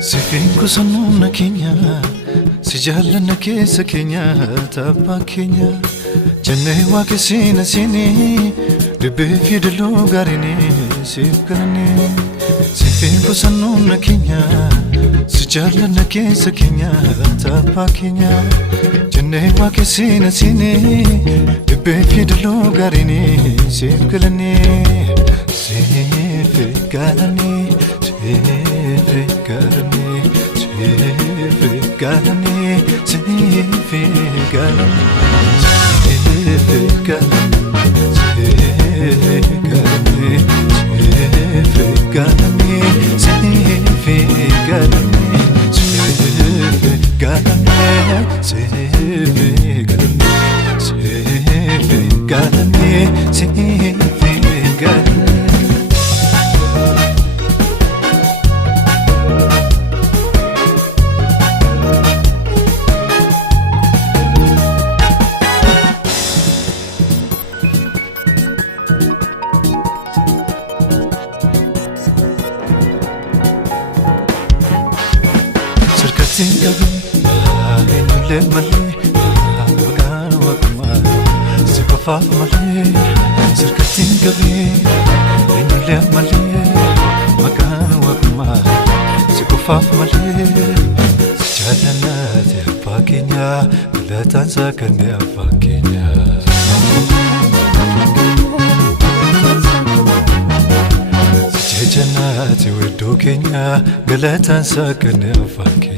Sifinku sanuna kenya sijalana kesa kenya tapa kenya Jannah waqe sina sini dibbe fidelu garini sifkani Sifinku sanuna kenya sijalana kesa kenya tapa kenya Jannah waqe sina sini dibbe fidelu garini sifkani Sifkani Sifkani Sifkani Tingabi, le mali, makan wakma, sikafa mali, sirka tingabi, le mali, makan wakma, sikafa mali, sijadana te pakenya, belatan sakane pakenya. Sijadana te wedo kenya, belatan sakane pakenya.